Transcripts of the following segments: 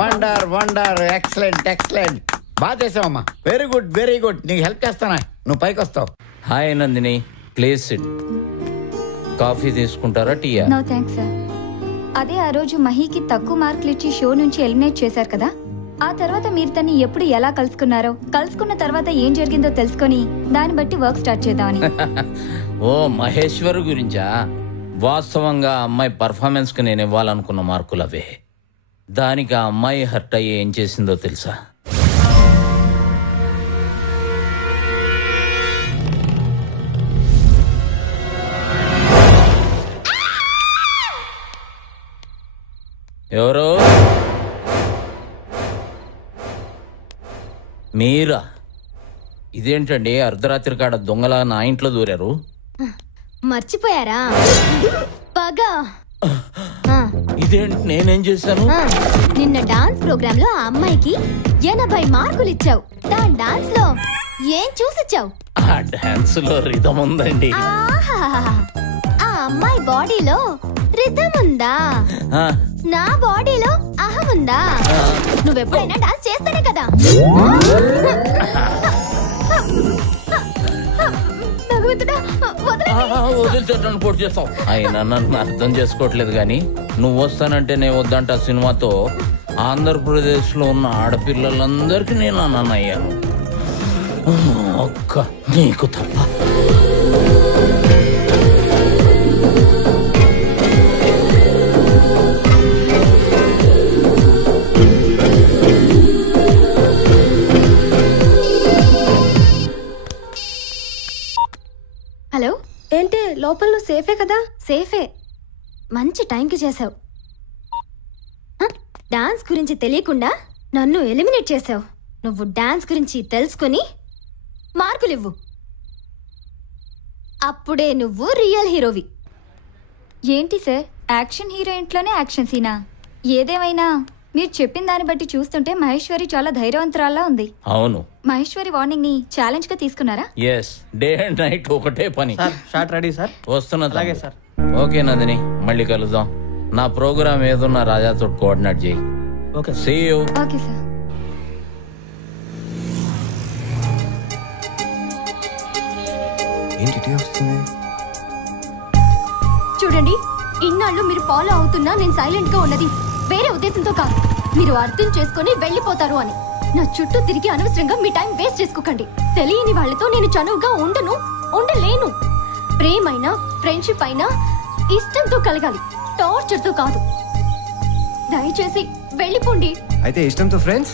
Wonder wonder, excellent excellent, బాగా చేసావమ్మా. Very good very good. నీకు హెల్ప్ చేస్తానా, నువ్వు పైకి వస్తావు. Hi Nandini, please sit. Coffee తీసుకుంటారా, టీయా? No thanks sir. అదే ఆ రోజు మహీకి తక్కువ మార్కులు ఇచ్చి షో నుంచి ఎలిమినేట్ చేశారు కదా, ఆ తర్వాత మీరు తన్ని ఎప్పుడు ఎలా కలుసుకున్నారో, కలుసుకున్న తర్వాత ఏం జరిగిందో తెలుసుకొని దాన్ని బట్టి వర్క్ స్టార్ట్ చేద్దామని. ఓ మహేశ్వర్ గురించా? వాస్తవంగా అమ్మాయి పర్ఫార్మెన్స్ కి నేను ఇవ్వాలనుకున్న మార్కులు అవే. దానికి ఆ అమ్మాయి హర్ట్ అయ్యి ఏం చేసిందో తెలుసా? ఎవరో మీరా? ఇదేంటండి అర్ధరాత్రి కాడ దొంగలా నా ఇంట్లో దూరారు? మర్చిపోయారా? పగా ఇదేంటి, నేనేం చేశాను? నిన్న డాన్స్ ప్రోగ్రామ్ లో ఆ అమ్మాయికి 80 మార్కులు ఇచ్చావు. దాని డాన్స్ లో ఏం చూసిచ్చావు? ఆ డాన్స్ లో రిథం ఉందండి. ఆ అమ్మాయి బాడీలో రిథం ఉందా? నా బాడీలో అహం ఉందా? నువ్వెప్పుడైనా డాన్స్ చేస్తానే కదా. వదిలిచేటను పోటీ చేస్తావు. అయినా నన్ను అర్థం చేసుకోవట్లేదు కానీ, నువ్వు వస్తానంటే నేను వద్దంట సినిమాతో ఆంధ్రప్రదేశ్ లో ఉన్న ఆడపిల్లలందరికీ నేను అన్నయ్యాను. ఒక్క నీకు తప్ప. హలో, ఏంటి లోపల నువ్వు సేఫే కదా? సేఫే. మంచి టైంకి చేసావు. డాన్స్ గురించి తెలియకుండా నన్ను ఎలిమినేట్ చేసావు. నువ్వు డాన్స్ గురించి తెలుసుకుని మార్కులు ఇవ్వు, అప్పుడే నువ్వు రియల్ హీరోవి. ఏంటి సార్, యాక్షన్ హీరోయిన్లోనే యాక్షన్ సీనా? ఏదేమైనా మీరు చెప్పిన దాన్ని బట్టి చూస్తుంటే మహేశ్వరి చాలా ధైర్యవంతురాల్లా ఉంది. అవును. మహేశ్వరి వార్నింగ్ ని ఛాలెంజ్ గా తీసుకున్నారా? ఎస్, డే అండ్ నైట్ ఒకటే పని. Shot ready sir. వస్తున్నా. అలాగే సార్. ఓకే నందిని, మళ్ళీ కలుద్దాం. నా ప్రోగ్రామ్ ఏదున్నా రాజాతో కోఆర్డినేట్ చేయి. Okay, see you. Okay sir. చూడండి, ఇన్నాళ్ళు మీరు ఫాలో అవుతున్నా నేను సైలెంట్ గా ఉన్నది వేరే ఉద్దేశంతో కాదు. మీరు అర్థం చేసుకుని వెళ్ళిపోతారు అని. నా చుట్టూ తిరిగి అనవసరంగా మీ టైం వేస్ట్ చేసుకోకండి. తెలియని వాళ్ళతో నేను చనువుగా ఉండలేను. ప్రేమైనా ఫ్రెండ్షిప్ అయినా ఇష్టంతో కలగాలి, టార్చర్ తో కాదు. దయచేసి వెళ్ళిపోండి. అయితే ఇష్టంతో ఫ్రెండ్స్.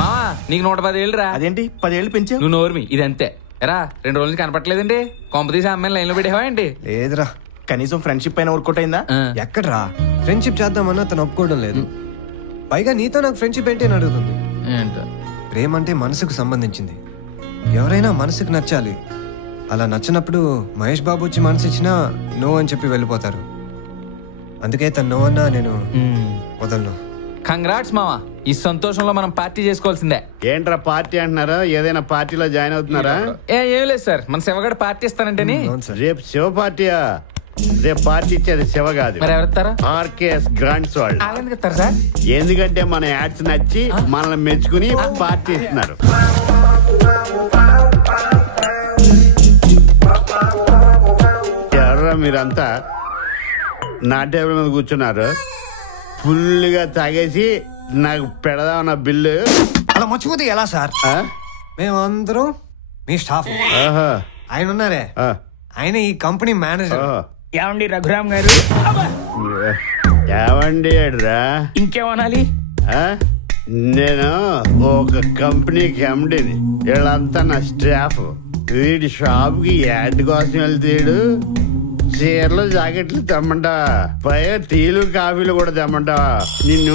మావా, నీకు 110 ఏళ్ళు రా. అదేంటి 10 ఏళ్ళు పెంచావు? నువ్వు నోర్మి, ఇదంతే. ఎరా 2 రోజులు కనపట్లేదండి. కొంపతీసి అమ్మాయిని లైన్ లో పెట్టేవా ఏంటి? లేదురా, కనీసం ఫ్రెండ్షిప్ పైన వర్కౌట్ అయిందా? ఎక్కడ్రా, ఫ్రెండ్షిప్ చేద్దామన్నా తను ఒప్పుకోవడం లేదు. పైగా నీతో నాకు ఫ్రెండ్షిప్ ఏంటి అని అడుగుతుంది. ప్రేమ అంటే మనసుకు సంబంధించింది. ఎవరైనా మనసుకు నచ్చాలి. అలా నచ్చినప్పుడు మహేష్ బాబు వచ్చి మనసు ఇచ్చినా నో అని చెప్పి వెళ్ళిపోతారు. అందుకే తను నో అన్నా నేను వదలను. కంగ్రాట్స్ మావా, ఈ సంతోషంలో మనం పార్టీ చేసుకోవాల్సిందే. ఏంట్రా పార్టీ అంటున్నారా? ఏదైనా పార్టీలో జాయిన్ అవుతున్నారా? ఏం లేదు సార్, మన శివగడ పార్టీ ఇస్తానంటేని. రేపు శివ పార్టీయా? రేపు పార్టీ ఇచ్చేది శివ కాదు, మరి ఎవరిస్తారా? ఆర్కేఎస్ గ్రాండ్స్ వాళ్ళు. ఎందుకు ఇస్తారు సార్? ఎందుకంటే మన యాడ్స్ నచ్చి మనల్ని మెచ్చుకుని పార్టీ ఇస్తున్నారు. ఎవరా మీరంతా నా టేబుల్ మీద కూర్చున్నారు? ఫుల్గా తాగేసి నాకు పెడదామన్న బిల్లు. అలా మర్చిపోతే ఎలా సార్? మేమందరం మీ స్టాఫ్. ఆయన ఉన్నారే, ఆయన ఈ కంపెనీ మేనేజర్. ఏమండి రఘురామ్ గారు? ఏమండి రా, ఇంకేమనాలి? నేను ఒక కంపెనీకి ఎండిని, వీళ్ళంతా నా స్టాఫ్. వీడి షాప్ కి యాడ్ కోసం వెళ్తాడు. చీరలు జాకెట్లు తెమ్మంటా, పైగా టీలు కాఫీలు కూడా తెమ్మంటా. నిన్ను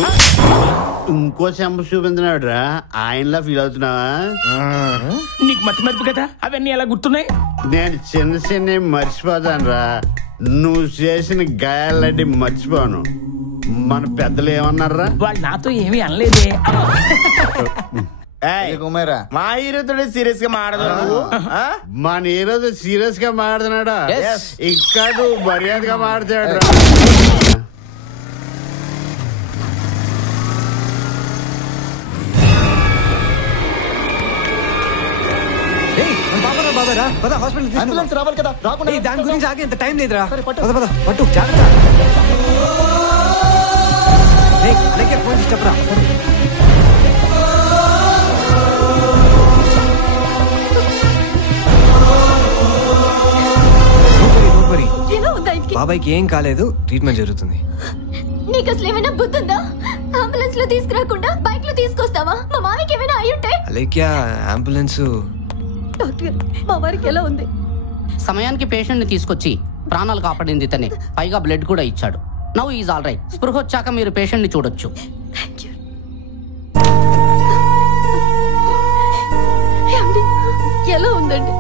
ఇంకో చెంప చూపించినాడు రా, ఆయనలా ఫీల్ అవుతున్నావా? నీకు మతి మరుపు కదా, అవన్నీ ఎలా గుర్తున్నాయి? నేను చిన్న చిన్న మర్చిపోతాను రా, నువ్వు చేసిన గాయాలంటే మర్చిపోను. మన పెద్దలు ఏమన్నారా? వాళ్ళు నాతో ఏమీ అనలేదే. కుమారా మా హీరోతో సీరియస్ గా మాట్లాడు మన ఈరోజు సీరియస్ గా మాట్లాడుతున్నాడా ఇంకా నువ్వు మర్యాదగా మాట్లాడు. రావాలి కదా దాని గురించి ఆగే ఇంత టైం లేదురా. పట్టు జాగ్రత్త. ఫోన్ చేసి చెప్పరా. బాబాయ్కి ఏం కాలేదు, ట్రీట్మెంట్ జరుగుతుంది. నీకు అసలు ఏమైనా బుద్ధి ఉందా? అంబులెన్స్ లో తీసుకురాకుండా బైక్ లో తీసుకొస్తావా? మా మామయ్యకి ఏమైనా అయి ఉంటే. అలేఖ్యా అంబులెన్స్. డాక్టర్ మా వారికి ఎలా ఉంది? సమయానికి పేషెంట్ ని తీసుకొచ్చి ప్రాణాలు కాపాడింది ఇతనే, పైగా బ్లడ్ కూడా ఇచ్చాడు. Now is all right. స్పృహ వచ్చాక మీరు పేషెంట్ ని చూడొచ్చు. ఎలా ఉందండి?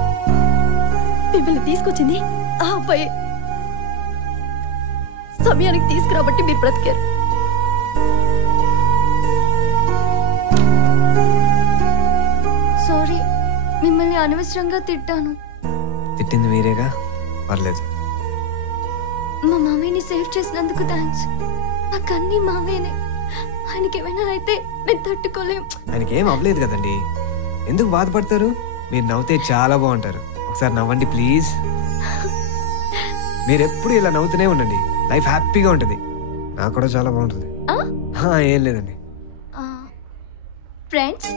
మిమ్మల్ని తీసుకొచ్చింది ఆ అబ్బాయి. సమయానికి తీసుకురాబట్టి మీరు బ్రతికారు. సారీ, మిమ్మల్ని అనవసరంగా తిట్టాను. తిట్టింది మీరేగా, పర్లేదు. మా మామయ్యని సేవ్ చేసినందుకు థ్యాంక్స్. నాకన్నీ మామయ్యనే. ఆయనకి ఏమైనా అయితే మేము తట్టుకోలేం. ఆయనకి ఏం అవ్వలేదు కదండి, ఎందుకు బాధపడతారు? మీరు నవ్వుతే చాలా బాగుంటారు. ఒకసారి నవ్వండి ప్లీజ్. మీరు ఎప్పుడు ఇలా నవ్వుతూనే ఉండండి, లైఫ్ హ్యాపీగా ఉంటుంది. నాకు కూడా చాలా బాగుంటుంది. ఏం లేదండి. ఫ్రెండ్స్,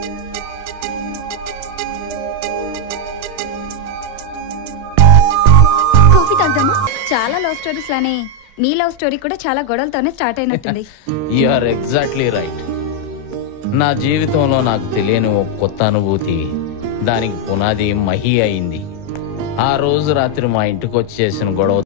కాఫీ తాగుదామా? చాలా లవ్ స్టోరీస్ లానే మీ లవ్ స్టోరీ కూడా చాలా గొడవలతోనే స్టార్ట్ అయినట్టుంది. You are exactly right. నా జీవితంలో నాకు తెలియని ఒక కొత్త అనుభూతి, దానికి పునాది మహి అయింది. ఆ రోజు రాత్రి మా ఇంటికి వచ్చి చేసిన గొడవ